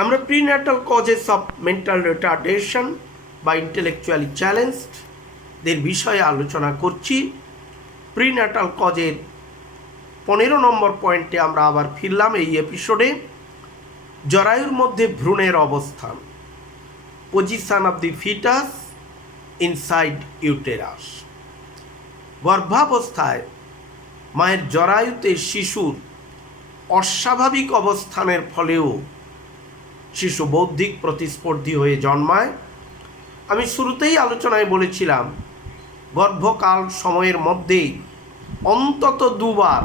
আমরা prenatal causes of mental retardation বা intellectually চ্যালেঞ্জদের বিষয়ে আলোচনা করছি। প্রিন্যাটাল কজের 15 নম্বর পয়েন্টে আমরা আবার ফিরলাম এই এপিসোডে। জরায়ুর মধ্যে ভ্রূণের অবস্থান, position of the foetus inside uterus. গর্ভাবস্থায় মায়ের জরায়ুতে শিশুর অস্বাভাবিক অবস্থানের ফলেও শিশু বৌদ্ধিক প্রতিস্পর্ধী হয়ে জন্মায়। আমি শুরুতেই আলোচনায় বলেছিলাম গর্ভকাল সময়ের মধ্যেই অন্তত দুবার,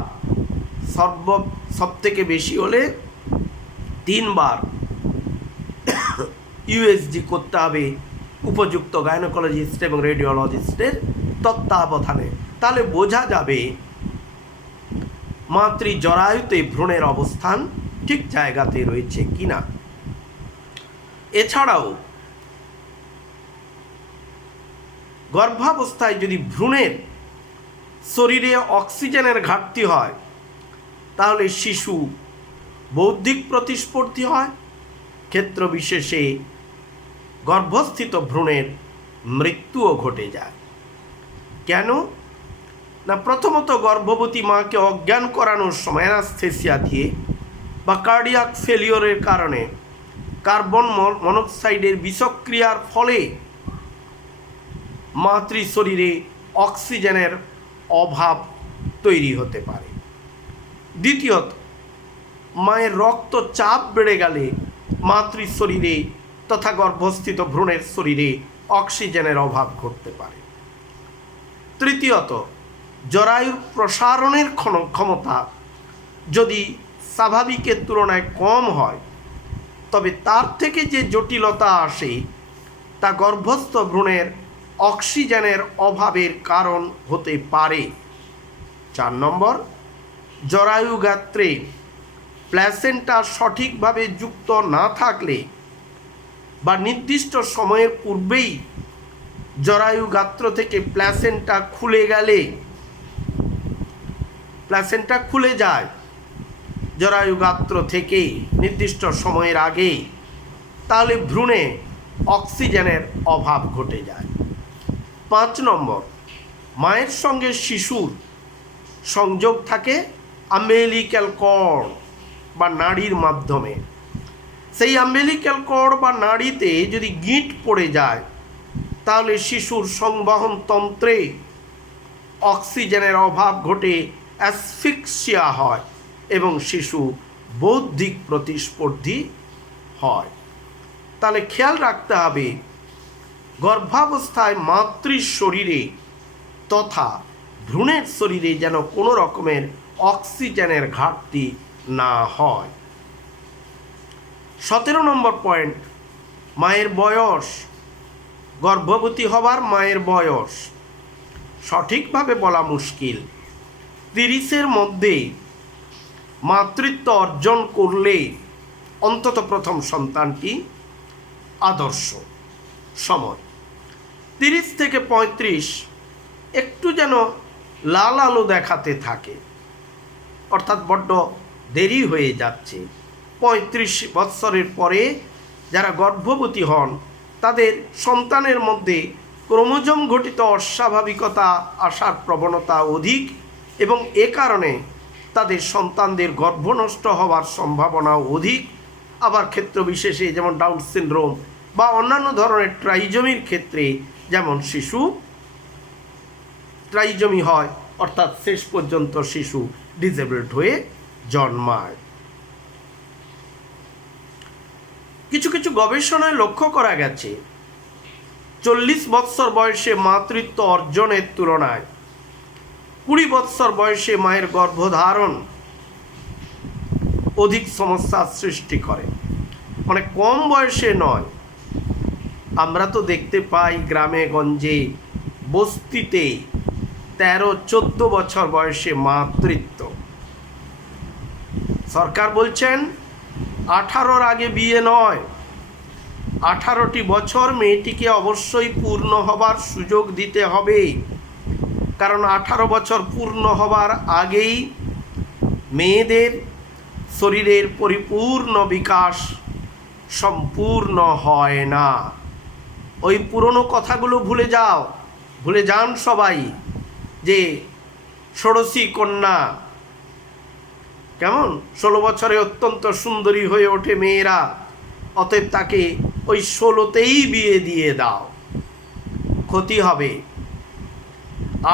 সবথেকে বেশি হলে 3 বার ইউএসজি করতে হবে উপযুক্ত গাইনোকোলজিস্ট এবং রেডিওলজিস্টের তত্ত্বাবধানে। তাহলে বোঝা যাবে মাতৃ জরায়ুতে ভ্রূণের অবস্থান ঠিক জায়গাতে রয়েছে কিনা। এছাড়াও গর্ভাবস্থায় যদি ভ্রূণের শরীরে অক্সিজেনের ঘাটতি হয় তাহলে শিশু বৌদ্ধিক প্রতিস্পর্ধী হয়। ক্ষেত্র বিশেষে গর্ভস্থিত ভ্রূণের মৃত্যুও ঘটে যায়। কেন না, প্রথমত গর্ভবতী মাকে অজ্ঞান করানোর সময় অ্যানাস্থেসিয়া দিয়ে বা কার্ডিয়াক ফেলিওরের কারণে কার্বন মনোক্সাইডের বিষক্রিয়ার ফলে মাতৃ শরীরে অক্সিজেনের অভাব তৈরি হতে পারে। দ্বিতীয়ত, মায়ের রক্তচাপ বেড়ে গেলে মাতৃ শরীরে তথা গর্ভস্থিত ভ্রূণের শরীরে অক্সিজেনের অভাব ঘটতে পারে। তৃতীয়ত, জরায়ুর প্রসারণের ক্ষমতা যদি স্বাভাবিকের তুলনায় কম হয় তবে তার থেকে যে জটিলতা আসে তা গর্ভস্থ ভ্রূণের অক্সিজেনের অভাবের কারণ হতে পারে। 4 নম্বর, জরায়ু গাত্রে প্ল্যাসেন্টা সঠিকভাবে যুক্ত না থাকলে বা নির্দিষ্ট সময়ের পূর্বেই জরায়ু গাত্র থেকে প্ল্যাসেন্টা খুলে যায় জরায়ু গাত্র থেকে নির্দিষ্ট সময়ের আগে, তাহলে ভ্রূণে অক্সিজেনের অভাব ঘটে যায়। 5 নম্বর, মায়ের সঙ্গে শিশুর সংযোগ থাকে আম্বেলিক্যাল কর্ড বা নাড়ির মাধ্যমে। সেই আম্বেলিক্যাল কর্ড বা নাড়িতে যদি গিঁট পড়ে যায় তাহলে শিশুর সংবহন তন্ত্রে অক্সিজেনের অভাব ঘটে, অ্যাসফিক্সিয়া হয় এবং শিশু বৌদ্ধিক প্রতিস্পর্ধী হয়। তাহলে খেয়াল রাখতে হবে গর্ভাবস্থায় মাতৃ শরীরে তথা ভ্রূণের শরীরে যেন কোনো রকমের অক্সিজেনের ঘাটতি না হয়। 17 নম্বর পয়েন্ট, মায়ের বয়স। গর্ভবতী হবার মায়ের বয়স সঠিকভাবে বলা মুশকিল। 30-এর মধ্যে মাতৃত্ব অর্জন করলে অন্তত প্রথম সন্তানটি আদর্শ সময়। 30 থেকে 35 একটু যেন লাল আলো দেখাতে থাকে, অর্থাৎ বড্ড দেরি হয়ে যাচ্ছে। 35 বৎসরের পরে যারা গর্ভবতী হন তাদের সন্তানের মধ্যে ক্রোমোজোম ঘটিত অস্বাভাবিকতা আসার প্রবণতা অধিক এবং এ কারণে তাদের সন্তানদের গর্ভনষ্ট হওয়ার সম্ভাবনাও অধিক। আবার ক্ষেত্র বিশেষে যেমন ডাউন সিনড্রোম বা অন্যান্য ধরনের ট্রাইজমির ক্ষেত্রে যেমন শিশু ট্রাইজমি হয়, অর্থাৎ শেষ পর্যন্ত শিশু ডিসেবলড হয়ে জন্মায়। কিছু কিছু গবেষণায় লক্ষ্য করা গেছে 40 বৎসর বয়সে মাতৃত্ব অর্জনের তুলনায় 20 বৎসর বয়সে মায়ের গর্ভধারণ অধিক সমস্যার সৃষ্টি করে। মানে কম বয়সে নয়, আমরা তো দেখতে পাই গ্রামে গঞ্জে বস্তিতে 13-14 বছর বয়সে মাতৃত্ব। সরকার বলছেন 18-র আগে বিয়ে নয়, 18টি বছর মেয়েটিকে অবশ্যই পূর্ণ হবার সুযোগ দিতে হবে, কারণ 18 বছর পূর্ণ হবার আগেই মেয়েদের শরীরের পরিপূর্ণ বিকাশ সম্পূর্ণ হয় না। ওই পুরনো কথাগুলো ভুলে যাও, ভুলে যান সবাই যে ষোড়শী কন্যা কেমন 16 বছরে অত্যন্ত সুন্দরী হয়ে ওঠে মেয়েরা, অতএব তাকে ওই 16তেই বিয়ে দিয়ে দাও, ক্ষতি হবে।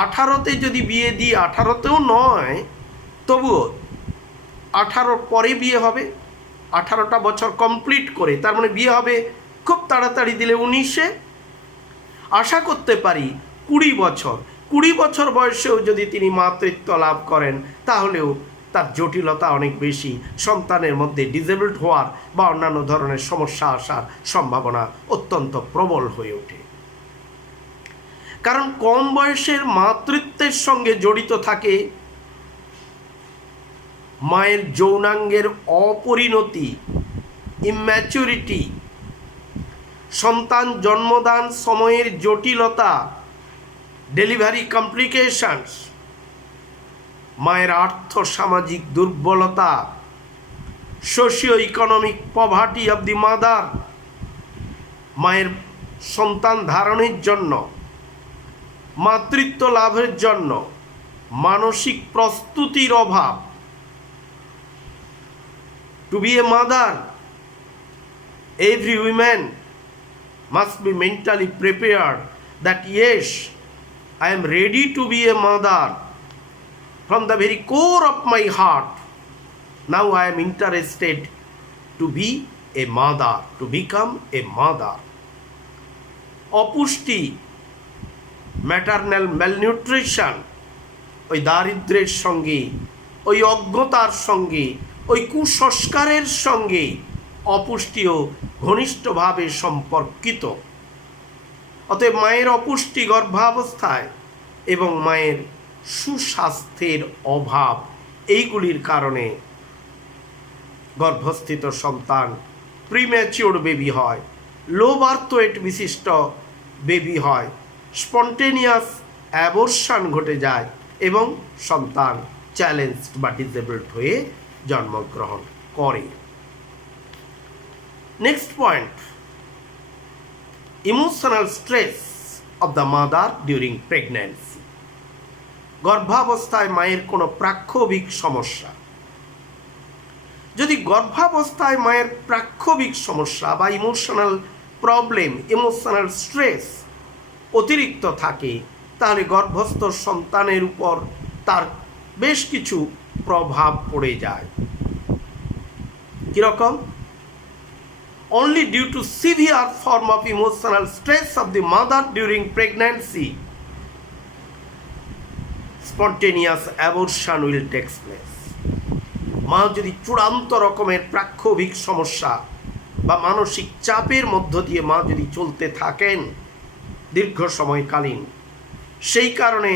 18তে যদি বিয়ে দিই, 18তেও নয় তবুও 18 পরে বিয়ে হবে, 18টা বছর কমপ্লিট করে, তার মানে বিয়ে হবে খুব তাড়াতাড়ি দিলে 19-এ। আশা করতে পারি 20 বছর বয়সেও যদি তিনি মাতৃত্ব লাভ করেন তাহলেও তার জটিলতা অনেক বেশি, সন্তানের মধ্যে ডিসেবলড হওয়ার বা অন্যান্য ধরনের সমস্যা আসার সম্ভাবনা অত্যন্ত প্রবল হয়ে ওঠে। কারণ কম বয়সের মাতৃত্বের সঙ্গে জড়িত থাকে মায়ের যৌনাঙ্গের অপরিণতি, ইম্যাচুরিটি, সন্তান জন্মদান সময়ের জটিলতা, ডেলিভারি কমপ্লিকেশনস, মায়ের আর্থ সামাজিক দুর্বলতা, socio economic poverty of the mother, মায়ের সন্তান ধারণের জন্য, মাতৃত্ব লাভের জন্য মানসিক প্রস্তুতির অভাব। To be a mother, every woman must be mentally prepared that yes, I am ready to be a mother from the very core of my heart. Now I am interested to be a mother, to become a mother. অপুষ্টি, maternal malnutrition, ওই দারিদ্র্যের সঙ্গে, ওই অজ্ঞতার সঙ্গে, ওই কুসংস্কারের সঙ্গে অপুষ্টিও ঘনিষ্ঠভাবে সম্পর্কিত। অতএব মায়ের অপুষ্টি গর্ভাবস্থায় এবং মায়ের সুস্বাস্থ্যের অভাব, এইগুলির কারণে গর্ভস্থিত সন্তান প্রিম্যাচিওর বেবি হয়, লো বার্থ ওয়েট বিশিষ্ট বেবি হয়, স্পন্টেনিয়াস অ্যাবর্শন ঘটে যায় এবং সন্তান চ্যালেঞ্জড বা ডিসেবলড হয়ে জন্মগ্রহণ করে। Next point, emotional stress of the mother during pregnancy. গর্ভাবস্থায় মায়ের কোনো প্রাক্ষবিক সমস্যা, যদি গর্ভাবস্থায় মায়ের প্রাক্ষবিক সমস্যা বা ইমোশনাল প্রবলেম, ইমোশনাল স্ট্রেস অতিরিক্ত থাকে, তাহলে গর্ভস্থ সন্তানের উপর তার বেশ কিছু প্রভাব পড়ে যায়। কিরকম? Only due to severe form of emotional stress of the mother during pregnancy, spontaneous abortion will take place. মা যদি চূড়ান্ত রকমের প্রাক্ষবিক সমস্যা বা মানসিক চাপের মধ্য দিয়ে মা যদি চলতে থাকেন দীর্ঘ সময়কালীন, সেই কারণে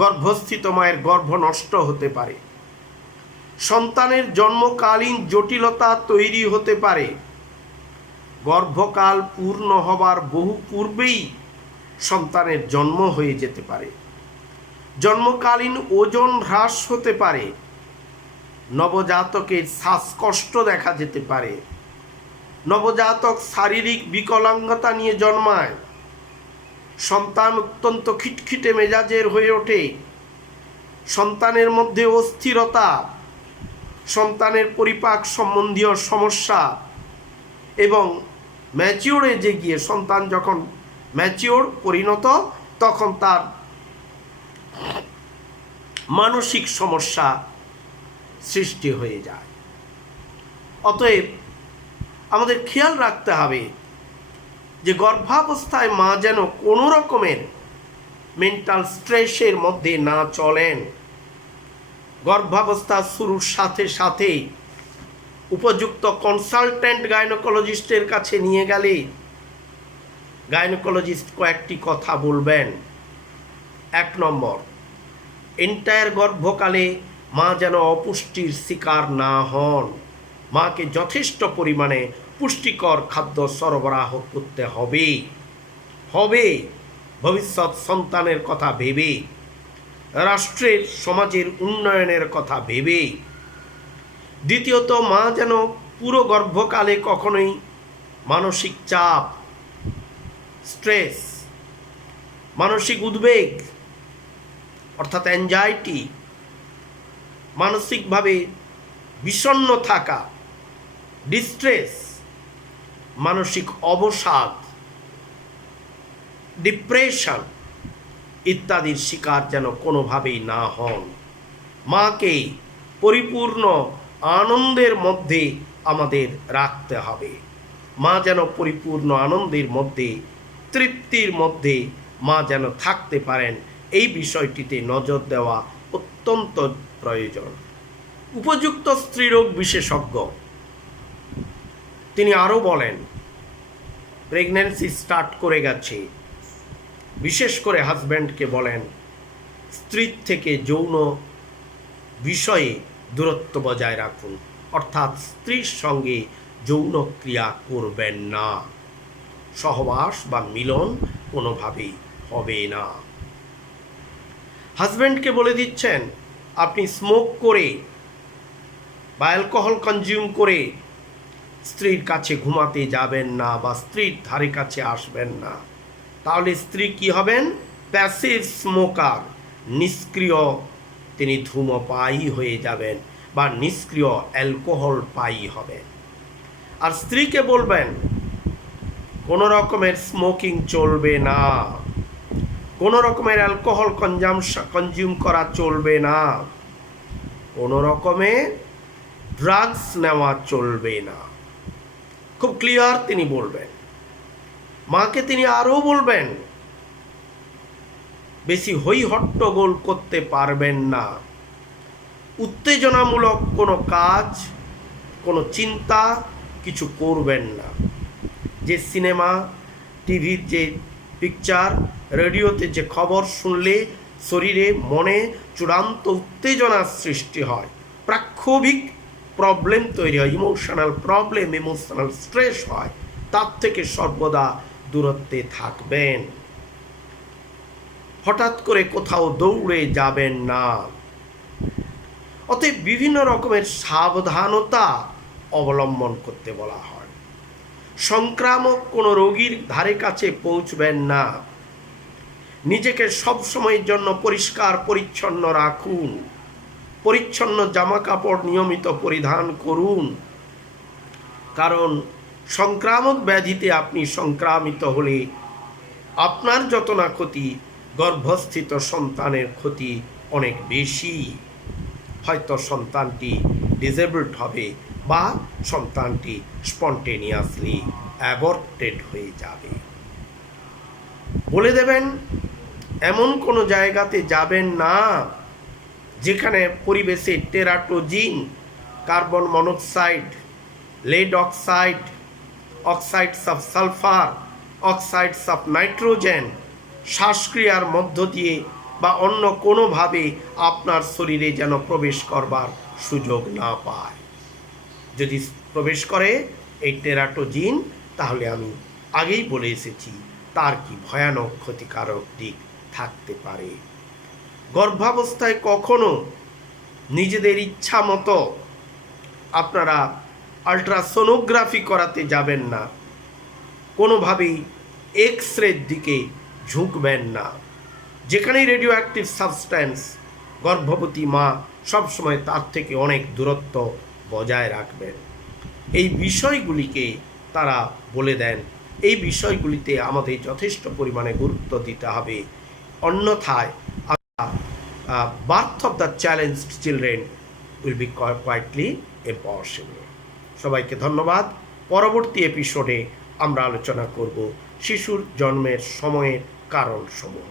গর্ভস্থিত মায়ের গর্ভ নষ্ট হতে পারে, সন্তানের জন্মকালীন জটিলতা তৈরি হতে পারে, গর্ভকাল পূর্ণ হবার বহু পূর্বেই সন্তানের জন্ম হয়ে যেতে পারে, জন্মকালীন ওজন হ্রাস হতে পারে, নবজাতকের শ্বাসকষ্ট দেখা যেতে পারে, নবজাতক শারীরিক বিকলাঙ্গতা নিয়ে জন্মায়, সন্তান অত্যন্ত খিটখিটে মেজাজের হয়ে ওঠে, সন্তানের মধ্যে অস্থিরতা, সন্তানের পরিপাক সম্বন্ধীয় সমস্যা এবং ম্যাচিওরে যে গিয়ে সন্তান যখন ম্যাচিওর পরিণত তখন তার মানসিক সমস্যা সৃষ্টি হয়ে যায়। অতএব আমাদের খেয়াল রাখতে হবে যে গর্ভাবস্থায় মা যেন কোনো রকমের মেন্টাল স্ট্রেসের মধ্যে না চলেন। গর্ভাবস্থা শুরুর সাথে সাথে উপযুক্ত কনসালটেন্ট গাইনোকোলজিস্টের কাছে নিয়ে গেলে গাইনোকোলজিস্ট কয়েকটি কথা বলবেন। 1 নম্বর, এন্টায়ার গর্ভকালে মা যেন অপুষ্টির শিকার না হন। মাকে যথেষ্ট পরিমাণে পুষ্টিকর খাদ্য সরবরাহ করতে হবে ভবিষ্যৎ সন্তানের কথা ভেবে, রাষ্ট্রের সমাজের উন্নয়নের কথা ভেবে। দ্বিতীয়ত, মা যেন পুরো গর্ভকালে কখনোই মানসিক চাপ, স্ট্রেস, মানসিক উদ্বেগ অর্থাৎ অ্যাংজাইটি, মানসিকভাবে বিষণ্ণ থাকা, ডিস্ট্রেস, মানসিক অবসাদ, ডিপ্রেশন ইত্যাদির শিকার যেন কোনোভাবেই না হন। মাকে পরিপূর্ণ আনন্দের মধ্যে আমাদের রাখতে হবে। মা যেন পরিপূর্ণ আনন্দের মধ্যে, তৃপ্তির মধ্যে মা যেন থাকতে পারেন, এই বিষয়টিতে নজর দেওয়া অত্যন্ত প্রয়োজন। উপযুক্ত স্ত্রীরোগ বিশেষজ্ঞ তিনি আরও বলেন, প্রেগন্যান্সি স্টার্ট করে গেছে, বিশেষ করে হাজব্যান্ডকে বলেন স্ত্রীর থেকে যৌন বিষয়ে দূরত্ব বজায় রাখুন, অর্থাৎ স্ত্রীর সঙ্গে যৌন ক্রিয়া করবেন না, সহবাস বা মিলন কোনোভাবেই হবে না। হাজব্যান্ডকে বলে দিচ্ছেন আপনি স্মোক করে বা অ্যালকোহল কনজিউম করে স্ত্রীর কাছে ঘুমাতে যাবেন না বা স্ত্রীর ধারে কাছে আসবেন না, তাহলে স্ত্রী কি হবেন? প্যাসিভ স্মোকার, নিষ্ক্রিয় তিনি ধূমপায়ী হয়ে যাবেন বা নিষ্ক্রিয় অ্যালকোহল পায়ী হবেন। আর স্ত্রীকে বলবেন কোনো রকমের স্মোকিং চলবে না, কোনো রকমের অ্যালকোহল কনজিউম করা চলবে না, কোনো রকমের ড্রাগস নেওয়া চলবে না। খুব ক্লিয়ার তিনি বলবেন। মাকে তিনি আরও বলবেন বেশি হই হট্টগোল করতে পারবেন না, উত্তেজনামূলক কোনো কাজ, কোনো চিন্তা কিছু করবেন না। যে সিনেমা, টিভির যে পিকচার, রেডিওতে যে খবর শুনলে শরীরে মনে চূড়ান্ত উত্তেজনার সৃষ্টি হয়, প্রাক্ষোভিক প্রবলেম তৈরি হয়, ইমোশনাল প্রবলেম, ইমোশনাল স্ট্রেস হয়, তার থেকে সর্বদা দূরত্বে থাকবেন। হঠাৎ করে কোথাও দৌড়ে যাবেন না। অতএব বিভিন্ন রকমের সাবধানতা অবলম্বন করতে বলা হয়। সংক্রামক কোনো রোগীর ধারে কাছে পৌঁছবেন না। নিজেকে সবসময়ের জন্য পরিষ্কার পরিচ্ছন্ন রাখুন, পরিচ্ছন্ন জামা কাপড় নিয়মিত পরিধান করুন, কারণ সংক্রামক ব্যাধিতে আপনি সংক্রামিত হলে আপনার যত না ক্ষতি, গর্ভস্থিত সন্তানের ক্ষতি অনেক বেশি। হয়তো সন্তানটি ডিসেবলড হবে বা সন্তানটি স্পন্টেনিয়াসলি অ্যাবর্টেড হয়ে যাবে। বলে দেবেন এমন কোনো জায়গাতে যাবেন না যেখানে পরিবেশে teratogen, carbon monoxide, lead oxide, oxides of sulfur, oxides of nitrogen শ্বাসক্রিয়ার মধ্য দিয়ে বা অন্য কোনোভাবে আপনার শরীরে যেন প্রবেশ করবার সুযোগ না পায়। যদি প্রবেশ করে এই টেরাটোজিন, তাহলে আমি আগেই বলে এসেছি তার কি ভয়ানক ক্ষতিকারক দিক থাকতে পারে। গর্ভাবস্থায় কখনো নিজেদের ইচ্ছা মতো আপনারা আল্ট্রাসোনোগ্রাফি করাতে যাবেন না, কোনোভাবেই এক্স-রের দিকে ঝুঁকবেন না। যেখানেই রেডিও অ্যাক্টিভ সাবস্ট্যান্স, গর্ভবতী মা সবসময় তার থেকে অনেক দূরত্ব বজায় রাখবেন। এই বিষয়গুলিকে তারা বলে দেন, এই বিষয়গুলিতে আমাদের যথেষ্ট পরিমাণে গুরুত্ব দিতে হবে, অন্যথায় birth of the challenged children will be quietly impossible. সবাইকে ধন্যবাদ। পরবর্তী এপিসোডে আমরা আলোচনা করব শিশুর জন্মের সময়ের কারণসমূহ।